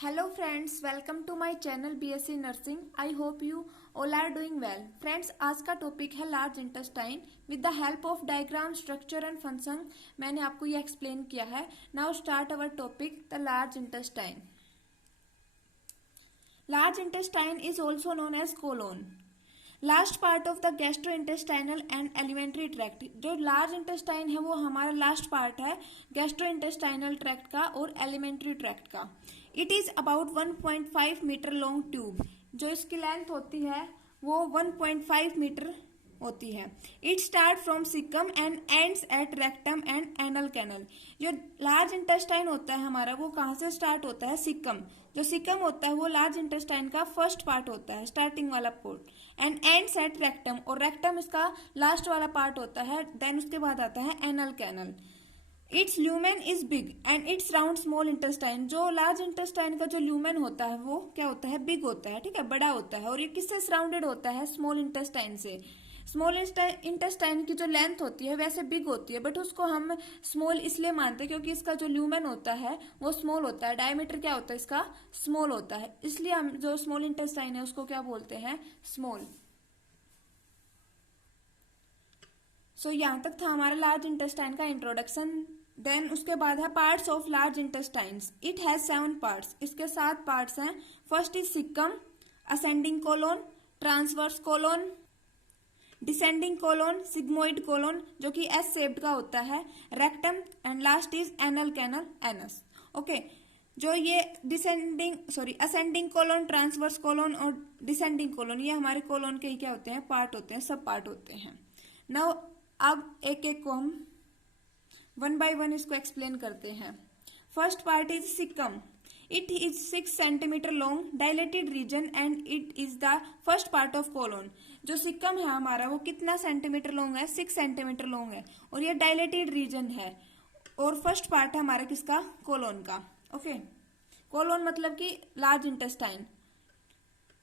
Hello friends, welcome to my channel BSc Nursing. I hope you all are doing well. Friends, आज का topic है large intestine with the help of diagram structure and function. मैंने आपको ये explain किया है. Now start our topic the large intestine. Large intestine is also known as colon. Last part of the gastrointestinal and alimentary tract. जो large intestine है वो हमारा last part है गैस्ट्रोइंटेस्टाइनल ट्रैक्ट का और एलिमेंट्री ट्रैक्ट का. It is about 1.5 metre long tube. जो इसकी लेंथ होती है वो 1.5 मीटर होती है. It start from caecum and ends at rectum and anal canal. जो लार्ज इंटेस्टाइन होता है हमारा वो कहाँ से स्टार्ट होता है? सिकम. जो सिकम होता है वो लार्ज इंटेस्टाइन का फर्स्ट पार्ट होता है, स्टार्टिंग वाला part. And ends at rectum, और रेक्टम इसका लास्ट वाला पार्ट होता है. देन उसके बाद आता है anal canal. Its lumen is big and its round small intestine. जो लार्ज इंटेस्टाइन का जो ल्यूमेन होता है वो क्या होता है? बिग होता है, ठीक है, बड़ा होता है. और ये किससे सराउंडेड होता है? स्मॉल इंटेस्टाइन से. स्मॉल इंटेस्टाइन की जो लेंथ होती है वैसे बिग होती है, बट उसको हम स्मॉल इसलिए मानते हैं क्योंकि इसका जो ल्यूमेन होता है वो स्मॉल होता है. डायमीटर क्या होता है इसका? स्मॉल होता है. इसलिए हम जो स्मॉल इंटेस्टाइन है उसको क्या बोलते हैं? स्मॉल. सो यहाँ तक था हमारा लार्ज इंटेस्टाइन का इंट्रोडक्शन. देन उसके बाद है parts of large intestines. It has 7 parts. इसके 7 पार्ट्स हैं. First is caecum, ascending colon, transverse colon, descending colon, sigmoid colon जो कि एस शेप्ड का होता है, rectum, and last is anal canal, anus. Okay. जो ये असेंडिंग कोलोन, ट्रांसवर्स कोलोन और डिसेंडिंग कोलोन ये हमारे कोलोन के ही क्या होते हैं? पार्ट होते हैं, सब पार्ट होते हैं. नाउ अब एक एक को हम वन बाय वन इसको एक्सप्लेन करते हैं. First part is caecum. It is 6 centimetre long dilated region and it is the first part of colon. जो सिक्कम है हमारा वो कितना सेंटीमीटर लॉन्ग है? 6 सेंटीमीटर लॉन्ग है और ये डायलेटेड रीजन है और फर्स्ट पार्ट है हमारा किसका? कोलोन का. ओके. कोलोन मतलब कि large intestine.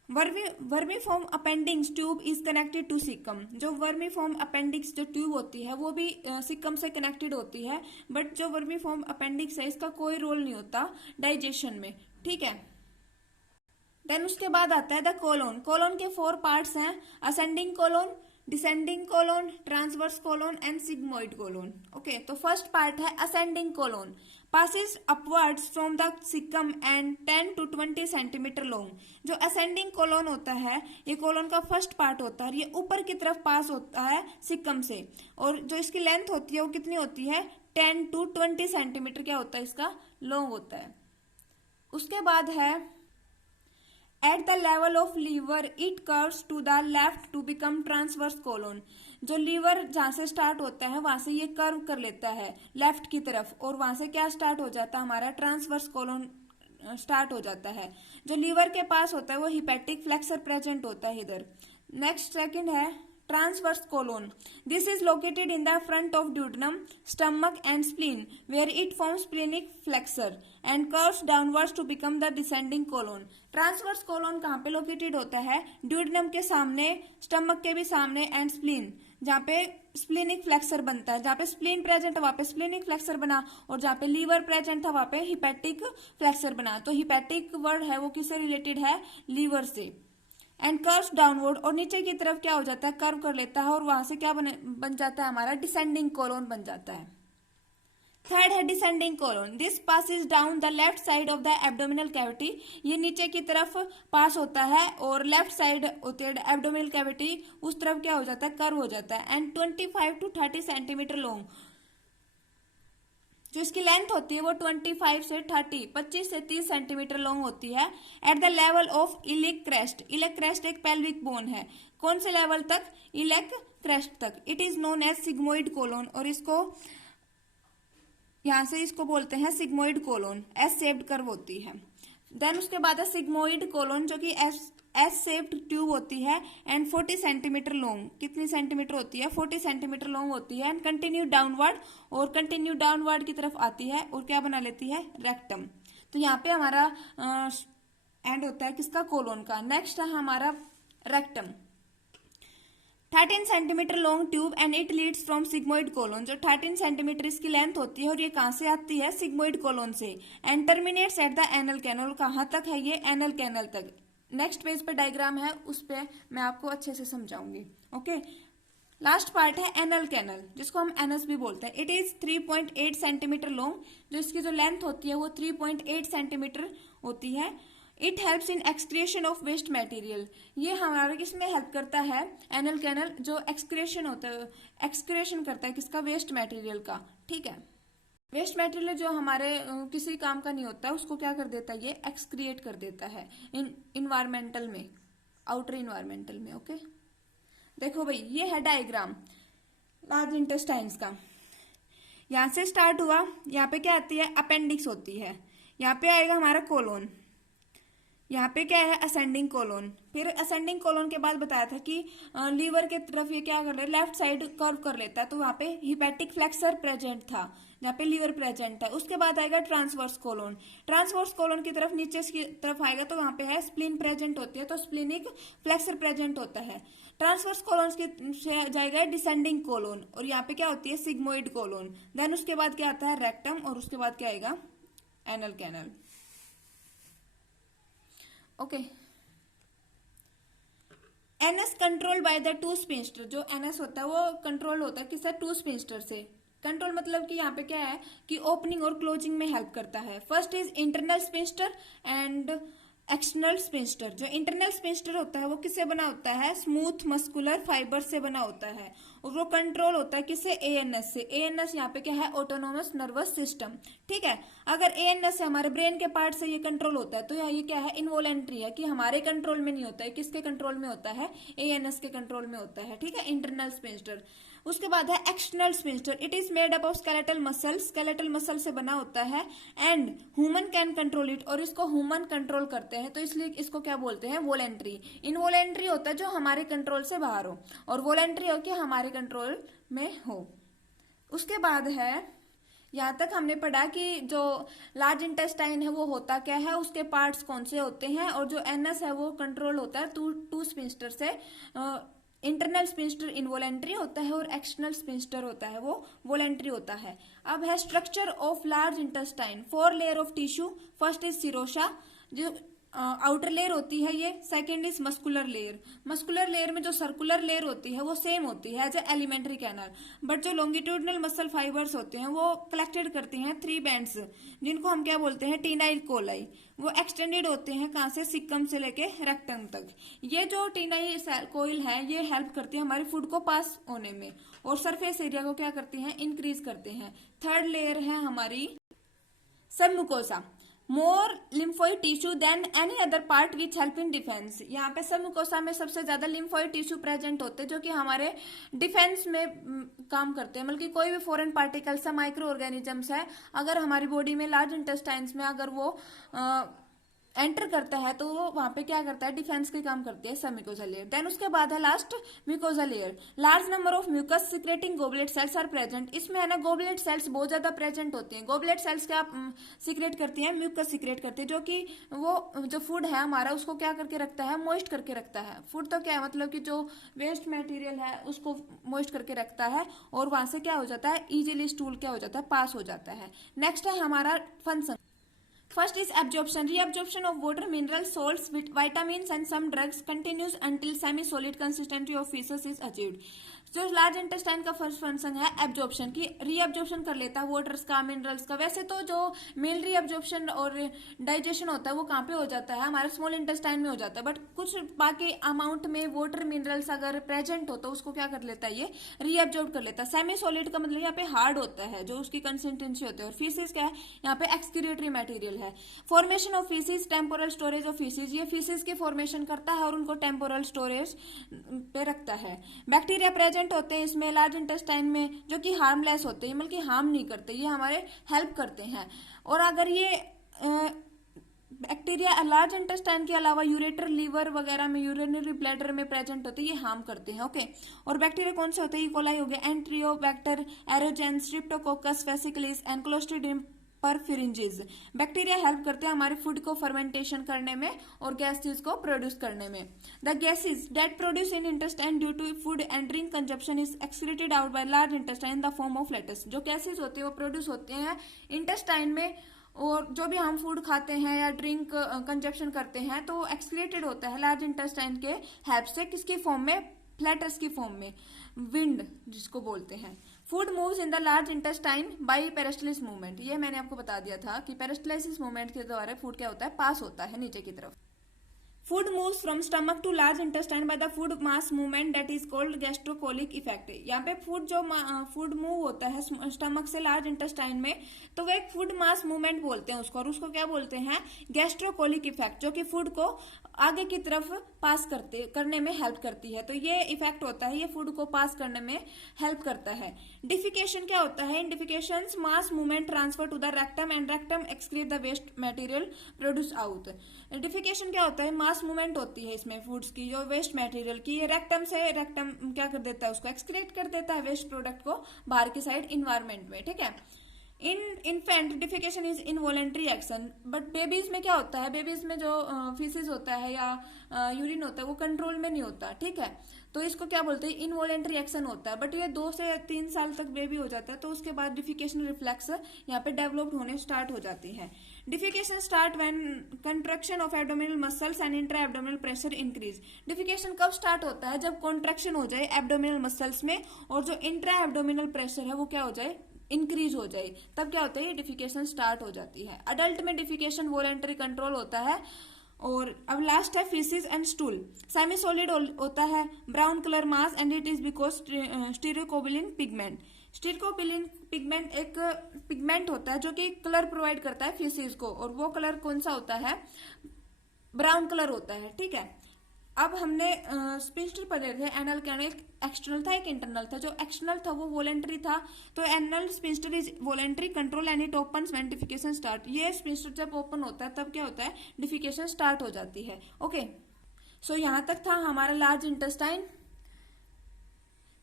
Vermiform appendix tube is connected to caecum. जो वर्मीफॉर्म अपेंडिक्स जो ट्यूब होती है वो भी सिक्कम से कनेक्टेड होती है, बट जो वर्मीफॉर्म अपेंडिक्स है इसका कोई रोल नहीं होता डाइजेशन में, ठीक है. देन उसके बाद आता है द कोलोन. कोलोन के 4 पार्ट्स हैं, ascending colon, descending colon, transverse colon and sigmoid colon. Okay. तो फर्स्ट पार्ट है ascending colon. passes upwards from the caecum and 10 to 20 centimetre long. जो असेंडिंग कोलोन होता है ये कोलोन का फर्स्ट पार्ट होता है, ये ऊपर की तरफ पास होता है सिक्कम से, और जो इसकी लेंथ होती है वो कितनी होती है? 10 to 20 सेंटीमीटर क्या होता है इसका? लॉन्ग होता है. उसके बाद है at the level of liver it curves to the left to become transverse colon. जो लीवर जहां से स्टार्ट होता है वहां से ये कर्व कर लेता है लेफ्ट की तरफ, और वहां से क्या स्टार्ट हो जाता है? हमारा ट्रांसवर्स कोलोन स्टार्ट हो जाता है. जो लीवर के पास होता है वो हिपेटिक फ्लेक्सर प्रेजेंट होता है इधर. नेक्स्ट सेकंड है transverse colon. This is located in the front of duodenum, stomach and spleen where it forms splenic flexure and curves downwards to become the descending colon. Transverse colon कहाँ पे located होता है? Duodenum के सामने, stomach के भी सामने, and spleen जहाँ पे स्प्लीनिक फ्लेक्सर बनता है. जहाँ पे स्प्लीन प्रेजेंट है वहां पे स्प्लीनिक फ्लेक्सर बना, और जहाँ पे लीवर प्रेजेंट था वहां पे हिपेटिक फ्लेक्सर बना. तो हिपेटिक वर्ड है वो किससे रिलेटेड है? लीवर से. एंड कर्व्स डाउनवर्ड, और नीचे की तरफ क्या हो जाता है? कर्व कर लेता है और वहां से क्या बन जाता है? हमारा डिसेंडिंग कोलोन बन जाता है. थर्ड है descending colon. This passes down the left side of the abdominal cavity. ये नीचे की तरफ पास होता है और लेफ्ट साइड होती है एब्डोमिनल कैविटी, उस तरफ क्या हो जाता है? कर्व हो जाता है. And 25 to 30 centimetre long. जो इसकी लेंथ होती है वो 25 से 25 से 30 सेंटीमीटर लॉन्ग होती है. At the level of iliac crest. Iliac crest एक पेल्विक बोन है. कौन से लेवल तक? इलिक क्रेस्ट तक. It is known as sigmoid colon, और इसको यहां से इसको बोलते हैं sigmoid colon. S shaped curve होती है. देन उसके बाद है सिग्मोइड कोलोन जो कि एस शेप्ड ट्यूब होती है एंड 40 सेंटीमीटर लॉन्ग. कितनी सेंटीमीटर होती है? 40 सेंटीमीटर लॉन्ग होती है. एंड कंटिन्यू डाउनवर्ड, और कंटिन्यू डाउनवर्ड की तरफ आती है और क्या बना लेती है? रेक्टम. तो यहाँ पे हमारा एंड होता है किसका? कोलोन का. नेक्स्ट है हमारा rectum. 13 centimetre long tube and it leads from sigmoid colon. जो 13 सेंटीमीटर इसकी लेंथ होती है और ये कहाँ से आती है, सिग्मोइड कोलोन से, and terminates at the anal canal. कहाँ तक है ये, एनल कैनल तक। नेक्स्ट पेज पे डायग्राम है, उस पे मैं आपको अच्छे से समझाऊंगी। ओके, लास्ट पार्ट है एनल कैनल, जिसको हम एनस भी बोलते हैं। It is 3.8 centimetre long. जो इसकी जो लेंथ होती है वो 3.8 सेंटीमीटर होती है। It helps in excretion of waste material. ये हमारे किसमें हेल्प करता है, एनल कैनल जो एक्सक्रिएशन होता है, एक्सक्रिएशन करता है किसका, वेस्ट मटेरियल का। ठीक है, वेस्ट मटेरियल जो हमारे किसी काम का नहीं होता, उसको क्या कर देता है, ये एक्सक्रिएट कर देता है इन्वायरमेंटल में, आउटर इन्वायरमेंटल में। ओके, देखो भाई, ये है डायग्राम लार्ज इंटेस्टाइन्स का। यहां से स्टार्ट हुआ, यहाँ पे क्या आती है, अपेंडिक्स होती है। यहाँ पे आएगा हमारा कोलोन, यहाँ पे क्या है, असेंडिंग कोलोन। फिर असेंडिंग कोलोन के बाद बताया था कि लीवर के तरफ ये क्या कर रहा है, लेफ्ट साइड कर्व कर लेता है, तो वहां पे हिपैटिक फ्लेक्सर प्रेजेंट था, जहाँ पे लीवर प्रेजेंट है। उसके बाद आएगा ट्रांसवर्स कोलोन। ट्रांसवर्स कोलोन की तरफ नीचे की तरफ आएगा तो वहां पे है स्प्लीन प्रेजेंट होती है, तो स्प्लीनिक फ्लेक्सर प्रेजेंट होता है। ट्रांसवर्स कोलोन से जाएगा डिसेंडिंग कोलोन, और यहाँ पे क्या होती है, सिग्मोइड कोलोन। देन उसके बाद क्या आता है, रेक्टम, और उसके बाद क्या आएगा, anal canal. Okay, anus control by the two sphincter. जो एनएस होता है वो कंट्रोल होता है किससे, टू स्पिंस्टर से। कंट्रोल मतलब कि यहाँ पे क्या है कि ओपनिंग और क्लोजिंग में हेल्प करता है। First is internal sphincter and external sphincter. जो इंटरनल स्पिंस्टर होता है वो किससे बना होता है, स्मूथ मस्कुलर फाइबर से बना होता है, और वो कंट्रोल होता है किससे, एएनएस से। एएनएस यहाँ पे क्या है, ऑटोनोमस नर्वस सिस्टम। ठीक है, अगर एएनएस से हमारे ब्रेन के पार्ट से ये कंट्रोल होता है, तो ये क्या है, इनवॉलेंट्री है, कि हमारे कंट्रोल में नहीं होता है। किसके कंट्रोल में होता है, एएनएस के कंट्रोल में होता है। ठीक है, इंटरनल स्पिंस्टर। उसके बाद है external sphincter. It is made up of skeletal muscle. Skeletal muscle से बना होता है, and human can control it, और इसको ह्यूमन कंट्रोल करते हैं, तो इसलिए इसको क्या बोलते हैं, वॉलेंट्री। इनवॉलेंट्री होता है जो हमारे कंट्रोल से बाहर हो, और वॉलेंट्री हो कि हमारे कंट्रोल में हो। उसके बाद है, यहाँ तक हमने पढ़ा कि जो लार्ज इंटेस्टाइन है वो होता क्या है, उसके पार्ट्स कौन से होते हैं, और जो एनएस है वो कंट्रोल होता है टू स्पिंस्टर से। इंटरनल स्पिंस्टर इनवॉलेंट्री होता है, और एक्सटर्नल स्पिंस्टर होता है वो वॉलेंट्री होता है। अब है structure of large intestine. 4 layer of tissue. First is सिरोशा, जो आउटर लेयर होती है ये। Second is muscular layer. Muscular layer में जो सर्कुलर लेयर होती है वो सेम होती है as a alimentary canal, but जो लॉन्गिट्यूडनल मसल फाइबर्स होते हैं वो कलेक्टेड करते हैं 3 बैंड्स, जिनको हम क्या बोलते हैं, टीनाइल कोलाई। वो एक्सटेंडेड होते हैं कहाँ से, सिक्कम से लेके रेक्टम तक। ये जो टीनाइल कोइल है ये हेल्प करती है हमारे फूड को पास होने में, और सरफेस एरिया को क्या करती हैं, इंक्रीज करते हैं। थर्ड लेयर है हमारी submucosa. More lymphoid tissue than any other part which help in defence. यहाँ पे सबम्यूकोसा में सबसे ज्यादा लिम्फोइड टिश्यू प्रेजेंट होते हैं, जो कि हमारे डिफेंस में काम करते हैं। मतलब कि कोई भी फॉरेन पार्टिकल्स है, माइक्रो ऑर्गेनिजम्स है, अगर हमारी बॉडी में लार्ज इंटेस्टाइन्स में अगर वो एंटर करता है तो वो वहां पे क्या करता है, डिफेंस के काम करती है सबम्यूकोसा लेयर। देन उसके बाद है last mucosa layer. Large number of mucus secreting goblet cells are present. इसमें है ना गोबलेट सेल्स बहुत ज्यादा प्रेजेंट होती हैं। गोबलेट सेल्स क्या सिक्रेट करती हैं, म्यूकस सिक्रेट करती है, जो कि वो जो फूड है हमारा उसको क्या करके रखता है, मॉइस्ट करके रखता है। फूड तो क्या है, मतलब कि जो वेस्ट मटेरियल है उसको मॉइस्ट करके रखता है, और वहां से क्या हो जाता है, इजीली स्टूल क्या हो जाता है, पास हो जाता है। नेक्स्ट है हमारा function. First is absorption. Reabsorption of water, minerals, salts, vitamins and some drugs continues until semi-solid consistency of feces is achieved. जो लार्ज इंटेस्टाइन का फर्स्ट फंक्शन है एब्जॉर्प्शन की, रीअब्जॉर्प्शन कर लेता है वाटर्स का, मिनरल्स का। वैसे तो जो मेल रीअब्जॉर्प्शन और डाइजेशन होता है वो कहाँ पे हो जाता है, हमारे स्मॉल इंटेस्टाइन में हो जाता है, बट कुछ बाकी अमाउंट में वाटर मिनरल्स अगर प्रेजेंट हो तो उसको क्या कर लेता है, ये रीअब्जॉर्ब कर लेता है। सेमी सॉलिड का मतलब यहाँ पे हार्ड होता है, जो उसकी कंसिस्टेंसी होती है। और फीसिस क्या है, यहाँ पे एक्सक्रीटरी मटेरियल है। Formation of faeces, temporal storage of faeces. ये फीसिस की फॉर्मेशन करता है और उनको टेम्पोरल स्टोरेज पे रखता है। बैक्टीरिया प्रेजेंट होते हैं इसमें लार्ज इंटेस्टाइन में, जो कि हार्मलेस होते हैं, मतलब कि हार्म नहीं करते, ये हमारे हेल्प करते हैं। और अगर ये बैक्टीरिया लार्ज इंटेस्टाइन के अलावा यूरेटर, लीवर वगैरह में, यूरिनरी ब्लैडर में प्रेजेंट होते हैं, ये हार्म करते हैं। ओके, और बैक्टीरिया कौन से होते हैं, इकोलाई हो गया, एंट्रियोबैक्टर, एरोजेंस, streptococcus वेसिकलिस and clostridium परफिरिंजेस। Bacteria help करते हैं हमारे फूड को फर्मेंटेशन करने में और गैसेज को प्रोड्यूस करने में। The gases that produce in intestine due to food entering consumption is excreted out by large intestine in the form of flatus. जो गैसेज होती है वो प्रोड्यूस होते हैं इंटेस्टाइन में, और जो भी हम फूड खाते हैं या ड्रिंक कंजप्शन करते हैं तो एक्सक्रीटेड होता है लार्ज इंटेस्टाइन के हेल्प से। किसकी फॉर्म में? फ्लैटस की फॉर्म में, विंड जिसको बोलते हैं। Food moves in the large intestine by peristalsis movement. ये मैंने आपको बता दिया था कि पेरिस्टालिसिस मूवमेंट के द्वारा फूड क्या होता है? पास होता है नीचे की तरफ। Food moves from stomach to large intestine by the food mass movement that is called gastrocolic effect. यहाँ पे फूड मूव होता है स्टमक से लार्ज इंटेस्टाइन में, तो वो एक फूड मास मूवमेंट बोलते हैं उसको, और उसको क्या बोलते हैं? गैस्ट्रोकोलिक इफेक्ट, जो कि फूड को आगे की तरफ पास करने में हेल्प करती है। तो ये इफेक्ट होता है, ये फूड को पास करने में हेल्प करता है। डिफिकेशन क्या होता है? In defecation mass movement transfer to the rectum and rectum excrete the waste material produce out. Defecation क्या होता है? मास मूवमेंट होती है इसमें फूड्स की, जो वेस्ट मटेरियल की, रेक्टम से रेक्टम क्या कर देता है? उसको एक्सक्रीट कर देता है वेस्ट प्रोडक्ट को बाहर की साइड इन्वायरमेंट में, ठीक है। इन infant defecation is involuntary action, but babies में क्या होता है? बेबीज में जो फीसिस होता है या यूरिन होता है वो कंट्रोल में नहीं होता, ठीक है, तो इसको क्या बोलते हैं? इनवॉलेंट्री एक्शन होता है। बट ये 2 से 3 साल तक बेबी हो जाता है तो उसके बाद डिफिकेशन रिफ्लेक्स यहाँ पे डेवलप्ड होने स्टार्ट हो जाती है। Defecation start when contraction of abdominal muscles and intra abdominal pressure increase. Defecation कब स्टार्ट होता है? जब कॉन्ट्रैक्शन हो जाए एब्डोमिनल मसल्स में और जो इंट्रा एब्डोमिनल प्रेशर है वो क्या हो जाए? इंक्रीज हो जाए, तब क्या होता है? ये डिफिकेशन स्टार्ट हो जाती है। अडल्ट में डिफिकेशन वॉलेंटरी कंट्रोल होता है। और अब लास्ट है faeces and stool. Semi solid होता है, brown colour mass, and it is because stercobilin pigment. Stercobilin pigment एक पिगमेंट होता है जो कि कलर प्रोवाइड करता है फीसिस को, और वो कलर कौन सा होता है? ब्राउन कलर होता है, ठीक है। अब हमने स्पिंस्टर पढ़े थे, एनल कैनल एक्सटर्नल था, एक इंटरनल था। जो एक्सटर्नल था वो वॉलेंटरी था, तो anal sphincter is voluntary control and it opens when defecation start. ये स्पिंस्टर जब ओपन होता है तब क्या होता है? डिफिकेशन स्टार्ट हो जाती है। ओके, सो यहाँ तक था हमारा large intestine.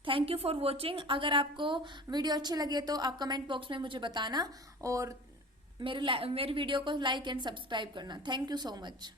Thank you for watching. अगर आपको वीडियो अच्छी लगे तो आप कमेंट बॉक्स में मुझे बताना, और मेरी वीडियो को लाइक एंड सब्सक्राइब करना। Thank you so much.